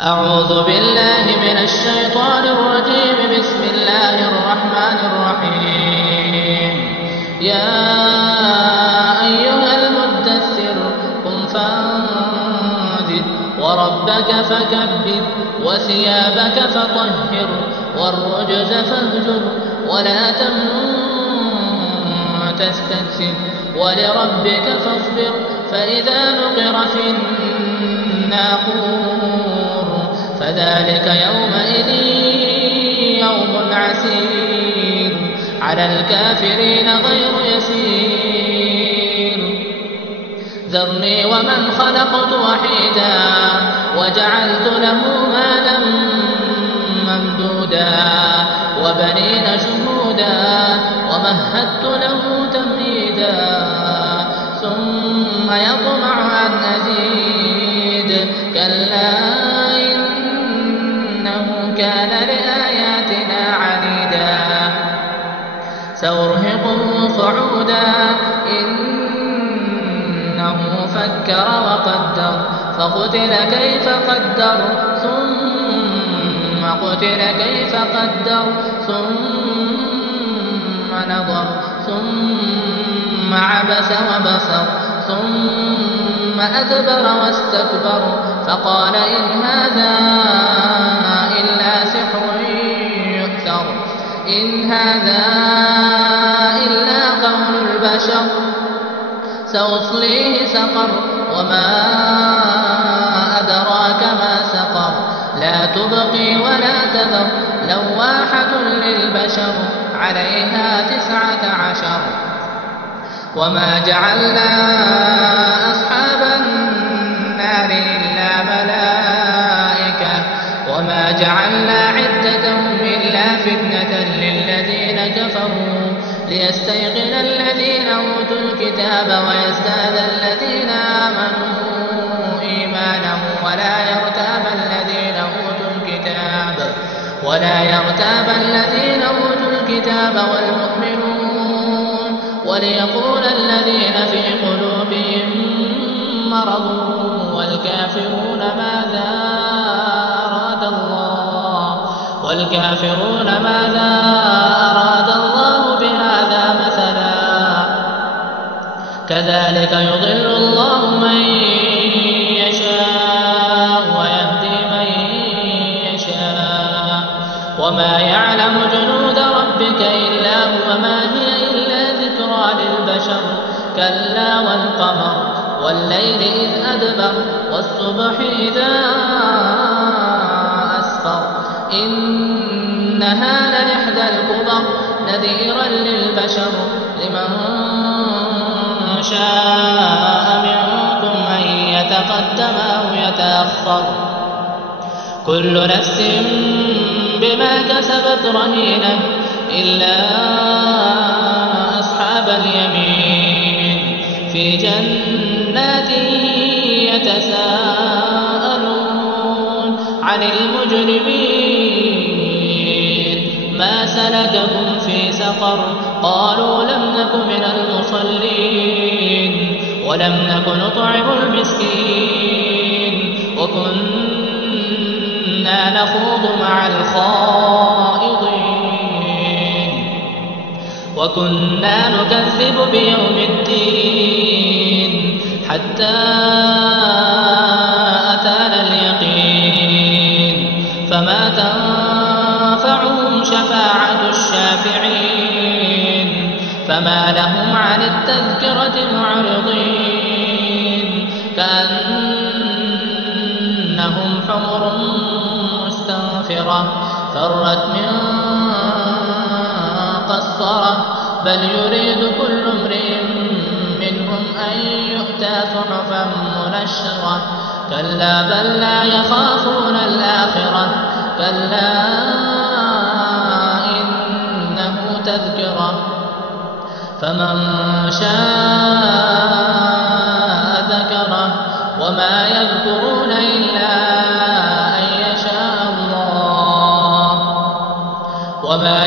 أعوذ بالله من الشيطان الرجيم. بسم الله الرحمن الرحيم. يا أيها المدثر قم فأنذر وربك فكبر وثيابك فطهر والرجز فاهجر ولا تمنن تستكثر ولربك فاصبر فإذا نقر في الناقور فذلك يومئذ يوم عسير على الكافرين غير يسير. ذرني ومن خلقت وحيدا وجعلت له مالا ممدودا وبنين شهودا ومهدت له تمهيدا ثم يطمع أن أزيد كلا إنه كان لآياتنا عنيدا سأرهقه صعودا إنه فكر وقدر فقتل كيف قدر ثم قتل كيف قدر ثم نظر ثم عبس وبصر ثم أدبر واستكبر فقال إن هذا إلا سحر يؤثر إن هذا إلا قول البشر سأصليه سقر وما أدراك ما سقر لا تبقي ولا تذر لواحة للبشر عليها 19 وما جعلنا أصحاب النار إلا ملائكة وما جعلنا عدتهم إلا فتنة للذين كفروا ليستيقن الذين أوتوا الكتاب ويزداد الذين آمنوا إيمانهم ولا يرتاب الذين أوتوا الكتاب والمؤمنون وليقول الذين في قلوبهم مرض والكافرون ماذا أراد الله بهذا مثلا كذلك يضل الله من يشاء ويهدي من يشاء وما يعلم جنود ربك إلا هو ما هي إلا ذكرى للبشر كلا والقمر والليل إذ أدبر والصبح إذا أسفر إنها لإحدى الكبر نذيرا للبشر لمن شاء منكم أن يتقدم أو يتأخر كل نفس بما كسبت رهينة إلا أصحاب اليمين في جنات يتساءلون عن المجرمين ما سلككم في سقر قالوا لم نك من المصلين ولم نك نطعم المسكين وكنا نخوض مع الخائضين وكنا نكذب بيوم الدين حتى أتانا اليقين فما تنفعهم شفاعة الشافعين فما لهم عن التذكرة معرضين كأنهم حمر مستنفرة فرت من قسورة بل يريد كل امرئ منهم أن يؤتى صحفا منشرة كلا بل لا يخافون الآخرة كلا إنه تذكرة فمن شاء ذكره وما يذكرون إلا أن يشاء الله وما